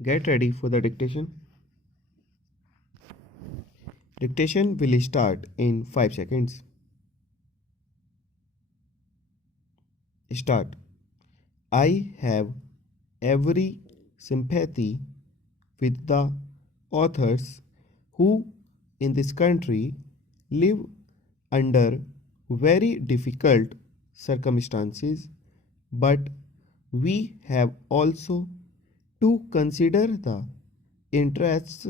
Get ready for the dictation. Dictation will start in 5 seconds. Start. I have every sympathy with the authors who in this country live under very difficult circumstances, but we have also to consider the interests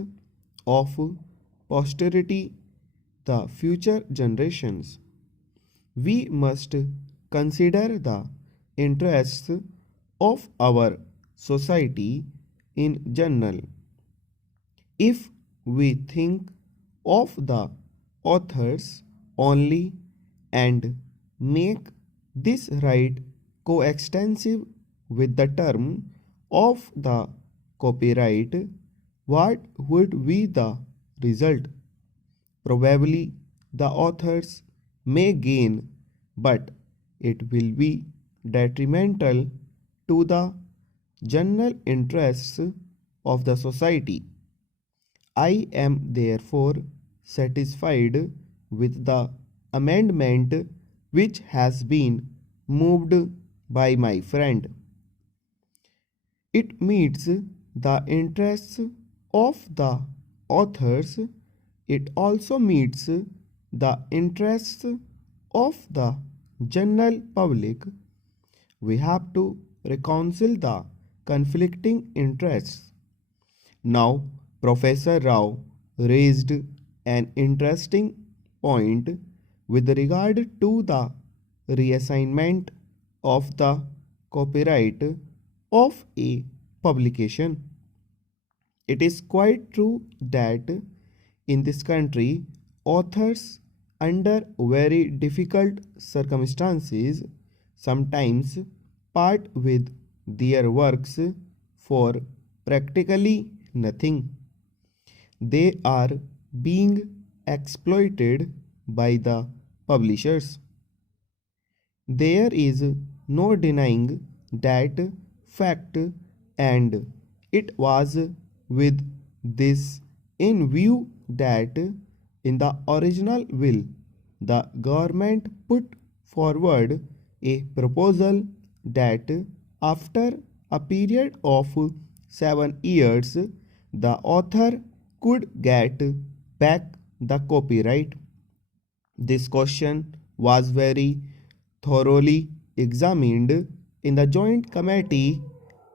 of posterity, the future generations. We must consider the interests of our society in general. If we think of the authors only and make this right coextensive with the term of the copyright, what would be the result? Probably the authors may gain, but it will be detrimental to the general interests of the society. I am therefore satisfied with the amendment which has been moved by my friend. It meets the interests of the authors. It also meets the interests of the general public. We have to reconcile the conflicting interests. Now, Professor Rao raised an interesting point with regard to the reassignment of the copyright of a publication. It is quite true that in this country, authors under very difficult circumstances sometimes part with their works for practically nothing. They are being exploited by the publishers. There is no denying that fact, and it was with this in view that in the original will the government put forward a proposal that after a period of 7 years the author could get back the copyright. This question was very thoroughly examined in the joint committee,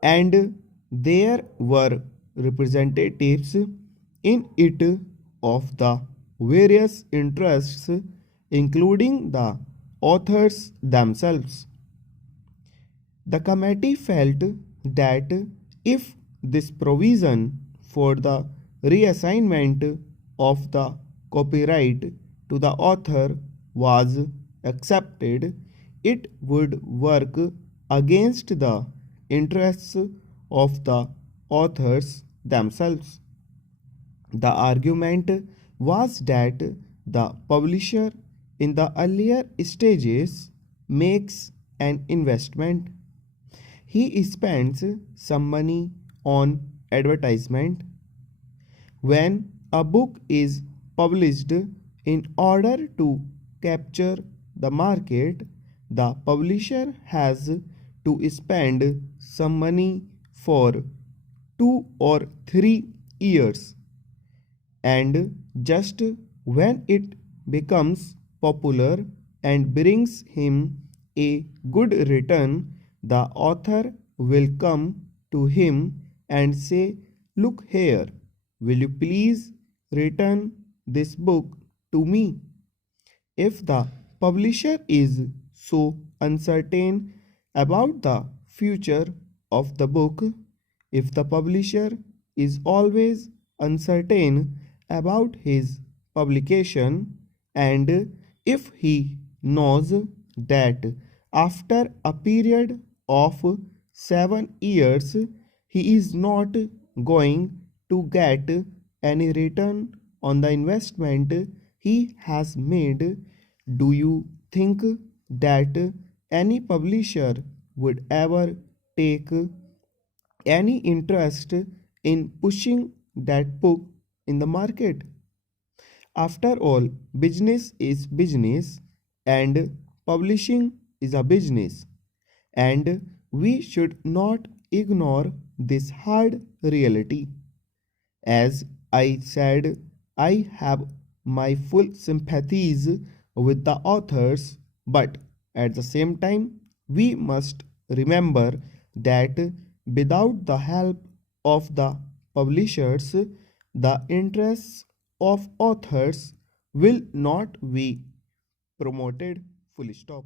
and there were representatives in it of the various interests, including the authors themselves. The committee felt that if this provision for the reassignment of the copyright to the author was accepted, it would work against the interests of the authors themselves. The argument was that the publisher in the earlier stages makes an investment. He spends some money on advertisement. When a book is published, in order to capture the market, the publisher has to spend some money for 2 or 3 years, and just when it becomes popular and brings him a good return, the author will come to him and say, "Look here, will you please return this book to me?" If the publisher is so uncertain about the future of the book, if the publisher is always uncertain about his publication, and if he knows that after a period of 7 years he is not going to get any return on the investment he has made, do you think that any publisher would ever take any interest in pushing that book in the market. After all, business is business and publishing is a business, and we should not ignore this hard reality. As I said, I have my full sympathies with the authors, but at the same time, we must remember that without the help of the publishers, the interests of authors will not be promoted. Full stop.